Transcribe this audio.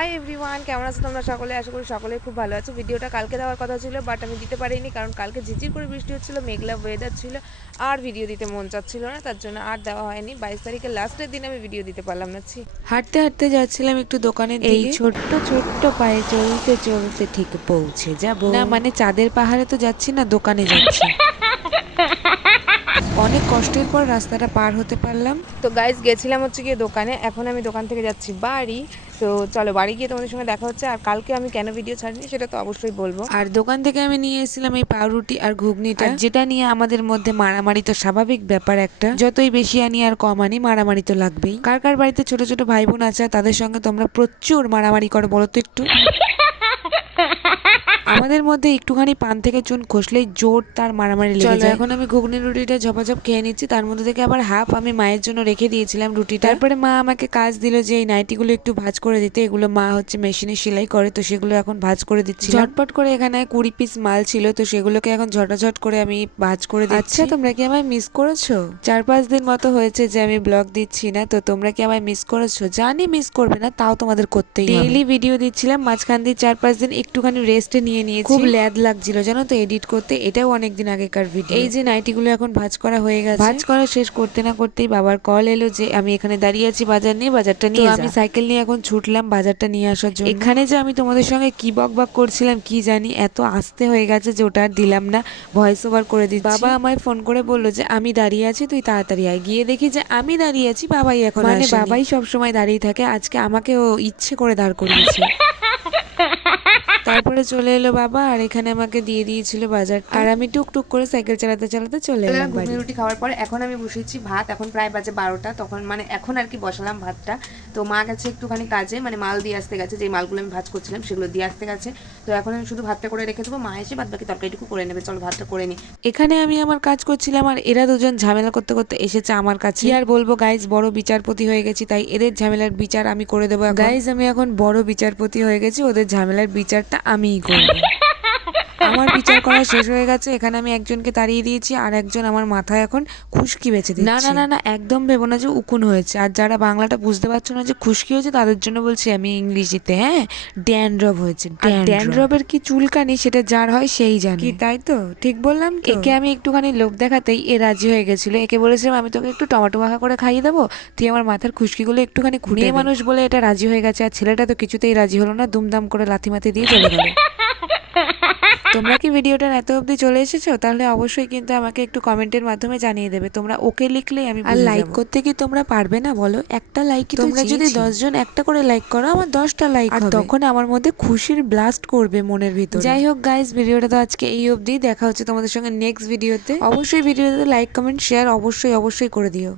Hi everyone, কেমন আছো তোমরা সকলে? আশা করি সকলে খুব ভালো আছো। ভিডিওটা কালকে দেওয়ার কথা ছিল, বাট আমি দিতে পারিনি, কারণ কালকে ঝিঝির করে বৃষ্টি হচ্ছিল, মেঘলা ওয়েদার ছিল, আর ভিডিও দিতে মন চাচ্ছিল না, তার জন্য আর দেওয়া হয়নি। 22 তারিখের লাস্টের দিন আমি ভিডিও দিতে পারলাম না। হাঁটতে হাঁটতে যাচ্ছিলাম একটু দোকানের দিকে। এই ছোট্ট ছোট্ট পায়ে চলতে চলতে ঠিক পৌঁছে যাব না মানে চাঁদের পাহাড়ে তো যাচ্ছি না, দোকানে যাচ্ছি। অনেক কষ্টের পর রাস্তাটা পার হতে পারলাম। তো গাইজ গেছিলাম হচ্ছে গিয়ে দোকানে, এখন আমি দোকান থেকে যাচ্ছি বাড়ি। তো চলো বাড়ি গিয়ে তোমাদের সঙ্গে দেখা হচ্ছে। আর কালকে আমি কেন ভিডিও ছাড়িনি সেটা তো অবশ্যই বলবো। আর দোকান থেকে আমি নিয়ে এসেছিলাম এই পাউরুটি আর ঘুগনিটা, যেটা নিয়ে আমাদের মধ্যে মারামারি তো স্বাভাবিক ব্যাপার একটা। যতই বেশি আনি আর কম আনি, মারামারি তো লাগবেই। কার কার বাড়িতে ছোট ছোট ভাই বোন আছে তাদের সঙ্গে তোমরা প্রচুর মারামারি করো বলো তো একটু? আমাদের মধ্যে একটুখানি পান থেকে চুন খসলেই জোর তার মারামারি লেগে যায়। এখন আমি ঘুগনি রুটিটা ঝপাঝপ খেয়ে নিচ্ছি, তার মধ্যে থেকে আবার হাফ আমি মায়ের জন্য রেখে দিয়েছিলাম রুটিটা। তারপরে মা আমাকে কাজ দিল যে এই নাইটিগুলো একটু ভাঁজ করে দিতে। এগুলো মা হচ্ছে মেশিনে সেলাই করে, তো সেগুলো এখন ভাঁজ করে দিচ্ছি। ঝটপট করে এখানে 20 পিস মাল ছিল, তো সেগুলোকে এখন ঝটাঝট করে আমি ভাঁজ করে দিচ্ছি। আচ্ছা, তোমরা কি আমায় মিস করেছো? 4-5 দিন মতো হয়েছে যে আমি ব্লগ দিচ্ছি না, তো তোমরা কি আমায় মিস করেছো? জানি মিস করবে না, তাও তোমাদের করতেই হবে। ডেইলি ভিডিও দিচ্ছিলাম, মাঝখান দিয়ে 4-5 দিন একটুখানি রেস্টে নিয়ে নিয়েছি। খুব ল্যাদ লাগছিল জানো তো এডিট করতে। এটাও অনেকদিন আগেকার ভিডিও। এই যে নাইটিগুলো এখন ভাঁজ করা হয়ে গেছে। ভাঁজ করা শেষ করতে না করতেই বাবার কল এলো যে আমি এখানে দাঁড়িয়ে আছি, বাজার নিয়ে, বাজারটা নিয়ে যা। আমি সাইকেল নিয়ে এখন ছুটলাম বাজারটা নিয়ে আসার জন্য। এখানে যে আমি তোমাদের সঙ্গে কি বক করছিলাম কি জানি, এত আস্তে হয়ে গেছে যে ওটা আর দিলাম না, ভয়েস ওভার করে দিচ্ছি। বাবা আমায় ফোন করে বললো যে আমি দাঁড়িয়ে আছি, তুই তাড়াতাড়ি আয়। গিয়ে দেখি যে আমি দাঁড়িয়ে আছি, বাবাই এখন মানে বাবাই সবসময় দাঁড়িয়ে থাকে, আজকে আমাকে ও ইচ্ছে করে দাঁড় করিয়েছে। তারপরে চলে এলো বাবা, আর এখানে আমাকে দিয়ে দিয়েছিল বাজার, আর আমি টুকটুক করে সাইকেল চালাতে চালাতে চলে এলাম বাড়ি। রুটি খাওয়ার পর এখন আমি বসেছি ভাত। এখন প্রায় বাজে 12টা, তখন মানে এখন আর কি বসালাম ভাতটা। তো মা গেছে একটুখানি কাজে, মানে মাল দিয়ে আসতে গেছে, যে মালগুলো আমি ভাজ করছিলাম সেগুলো দিয়ে আসতে গেছে। তো এখন আমি শুধু ভাতটা করে রেখে দেবো, মা এসে বাদ বাকি তরকারিটুকু করে নেবে। চলো ভাতটা করে নিই। এখানে আমি আমার কাজ করছিলাম, আর এরা দুজন ঝামেলা করতে করতে এসেছে আমার কাছে। আর বলবো গাইজ, বড় বিচারপতি হয়ে গেছি, তাই এদের ঝামেলার বিচার আমি করে দেবো। গাইজ আমি এখন বড় বিচারপতি হয়ে গেছি, ওদের ঝামেলার বিচারটা আমিই করবো। আমার বিচার করা শেষ হয়ে গেছে। এখানে আমি একজনকে তাড়িয়ে দিয়েছি, আর একজন আমার মাথায় এখন খুশকি বেঁচে দিচ্ছে। না না না না, একদম ভেবো না যে উকুন হয়েছে। আর যারা বাংলাটা বুঝতে পারছো না যে খুশকি হয়েছে, তাদের জন্য বলছি আমি ইংলিশিতে, হ্যাঁ, ড্যান্ড্রফ হয়েছে। ড্যান্ড্রফের কি চুলকানি সেটা যার হয় সেই জানে। কি তাই তো? ঠিক বললাম তো? একে আমি একটুখানি লোভ দেখাতেই এ রাজি হয়ে গেছিল। একে বলেছিলাম আমি তোকে একটু টমেটো মাখা করে খাইয়ে দেবো, তুই আমার মাথার খুশকিগুলো একটুখানি খুঁড়ে। মানুষ বলে এটা রাজি হয়ে গেছে, আর ছেলেটা তো কিছুতেই রাজি হলো না, দুমদাম করে লাথি মাথি দিয়ে চলে গেল। তোমরা কি ভিডিওটার এত অবধি চলে এসেছো? তাহলে অবশ্যই কিন্তু আমাকে একটু কমেন্টের মাধ্যমে জানিয়ে দেবে। তোমরা ওকে লিখলেই আমি। আর লাইক করতে কি তোমরা পারবে না বলো? একটা লাইক, তোমরা যদি 10 জন একটা করে লাইক করো, আমার 10টা লাইক হবে, আর তখন আমার মধ্যে খুশির ব্লাস্ট করবে মনের ভিতরে। যাই হোক গাইস, ভিডিওটা তো আজকে এই অবধি। দেখা হচ্ছে তোমাদের সঙ্গে নেক্সট ভিডিওতে। অবশ্যই ভিডিওতে লাইক কমেন্ট শেয়ার অবশ্যই করে দিও।